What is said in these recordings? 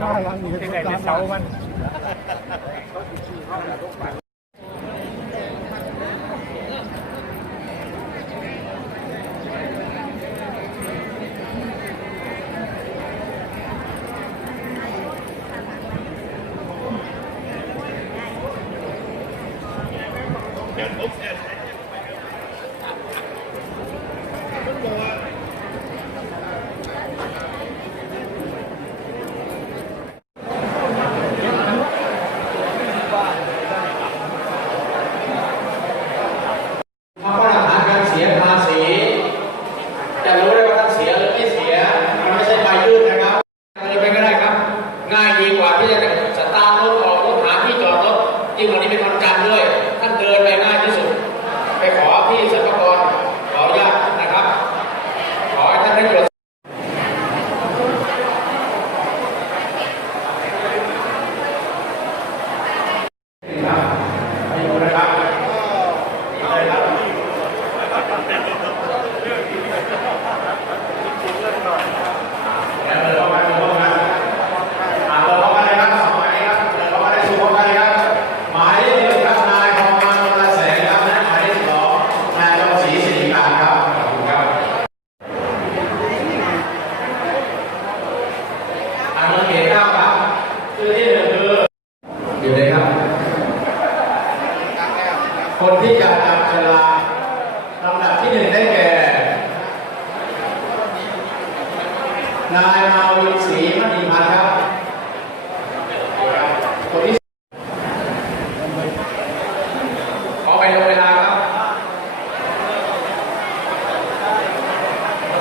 ไก่เสามัน ถ้าว่าหลักฐานการเสียภาษี จะรู้ได้ว่าท่านเสียหรือไม่เสีย มันไม่ใช่ใบยื่นนะครับอะไรไปก็ได้ครับ ง่ายดีกว่าที่จะสตาร์ทรถออกรถหาที่จอดรถยิ่งวันนี้เป็นวันจันทร์ด้วย ท่านเดินไปง่ายที่สุด ไปขอพี่สรรพากรขออนุญาตนะครับ ขอให้ท่านได้ตรวจ หมายเลขหนึ่งครับนายทองมันวรแสงครับและหมายเลขสองนายทองศรีสิริการครับขอบคุณครับอันนี้เขตเก้าครับชื่อที่หนึ่งคืออยู่เลยครับ คนที่จะจับฉลากลำดับที่หนึ่งได้แก่ นายมาวินศรีมณีพันธ์ครับคนที่ขอไปลงเวลาครับ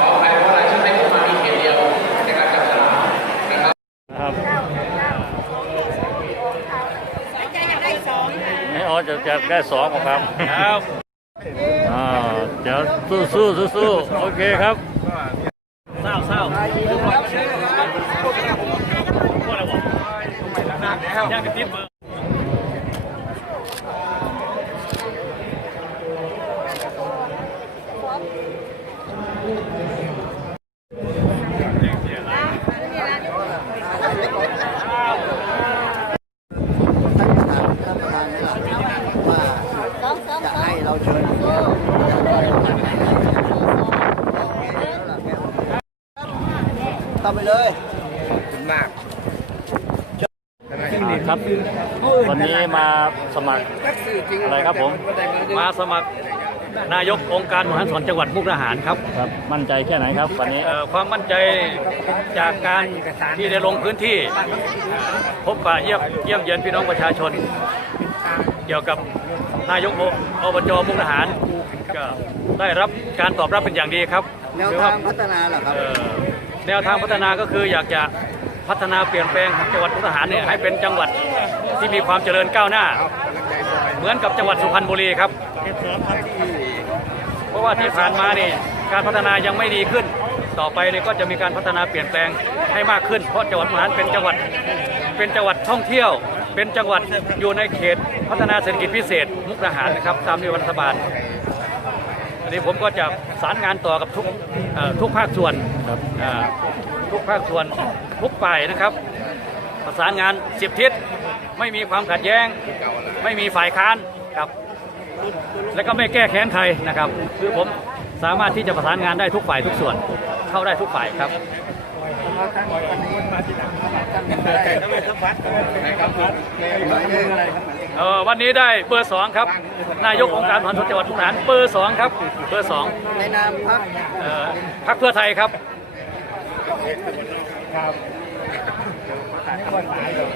ขอไปเพราะอะไรชื่อให้ผมมามีเขตเดียวในการจับฉลากนะครับไม่อ๋อจะจะได้สองครับครับอ่าเดี๋ยวสู้สู้สู้สู้โอเคครับเศร้าเศร้าอ ยากจะติดเบอร์จะให้เราเชิญตามไปเลย ครับ วันนี้มาสมัครอะไรครับผม มาสมัครนายกองค์การบริหารส่วนจังหวัดมุกดาหารครับครับ มั่นใจแค่ไหนครับวันนี้ เอ่อความมั่นใจจากการที่ได้ลงพื้นที่ พบปะเยี่ยมเยี่ยมเยียนพี่น้องประชาชน เกี่ยวกับนายกอบจมุกดาหารก็ได้รับการตอบรับเป็นอย่างดีครับแนวคือทาว่างพัฒนาเหรอครับ เอ่อแนวทางพัฒนาก็คืออยากจะ พัฒนาเปลี่ยนแปลงจังหวัดมุกดาหารเนี่ยให้เป็นจังหวัดที่มีความเจริญก้าวหน้า เหมือนกับจังหวัดสุพรรณบุรีครับ เพราะว่าที่ผ่านมานี่การพัฒนายังไม่ดีขึ้น ต่อไปเนี่ยก็จะมีการพัฒนาเปลี่ยนแปลงให้มากขึ้น เพราะจังหวัดมุกดาหารเป็นจังหวัดเป็นจังหวัดท่องเที่ยว เป็นจังหวัดอยู่ในเขต พัฒนาเศรษฐกิจพิเศษ มุกดาหารนะครับตามนโยบายรัฐบาลอันนี้ผมก็จะสารงานต่อกับทุกเอ่อทุกภาคส่วนครับอ่า ทุกภาคส่วนทุกฝ่ายนะครับ ประสานงานสิบทิศไม่มีความขัดแย้ง ไม่มีฝ่ายค้านครับ และก็ไม่แก้แค้นใครนะครับคือผมสามารถที่จะประสานงานได้ทุกฝ่ายทุกส่วนเข้าได้ทุกฝ่ายครับเอ่อวันนี้ได้เบอร์สองครับ นายกองค์การบริหารส่วนจังหวัดมุกดาหารเบอร์สองครับ เบอร์สองในนามพักเอ่อพรรคเพื่อไทยครับ ค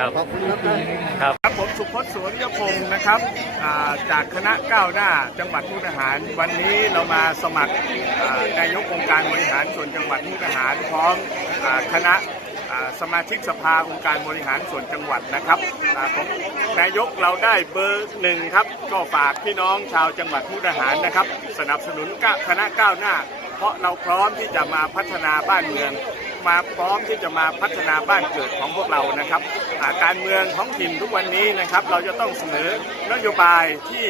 รับขอบคุณครับท่านครับครับผมสุพจน์สวนยพงศ์นะครับอ่าจากคณะก้าวหน้าจังหวัดมุกดาหาร วันนี้เรามาสมัครอ่านายกองค์การบริหารส่วนจังหวัดมุกดาหารพร้อมอาคณะอ่าสมาชิกสภาองค์การบริหารส่วนจังหวัดนะครับอาของนายกเราได้เบอร์หนึ่งครับ ก็ฝากพี่น้องชาวจังหวัดมุกดาหารนะครับ สนับสนุนกะคณะก้าวหน้า เพราะเราพร้อมที่จะมาพัฒนาบ้านเมือง มาพร้อมที่จะมาพัฒนาบ้านเกิดของพวกเรานะครับาการเมืองท้องถิ่นทุกวันนี้นะครับ เราจะต้องเสนอนโยบายที่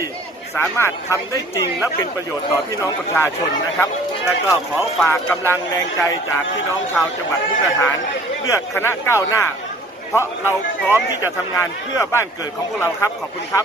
สามารถทำได้จริงและเป็นประโยชน์ต่อพี่น้องประชาชนนะครับ และก็ขอฝากกำลังแรงใจจากพี่น้องชาวจังหวัดมุกดาหารเลือกคณะก้าวหน้า เพราะเราพร้อมที่จะทำงานเพื่อบ้านเกิดของพวกเราครับ ขอบคุณครับ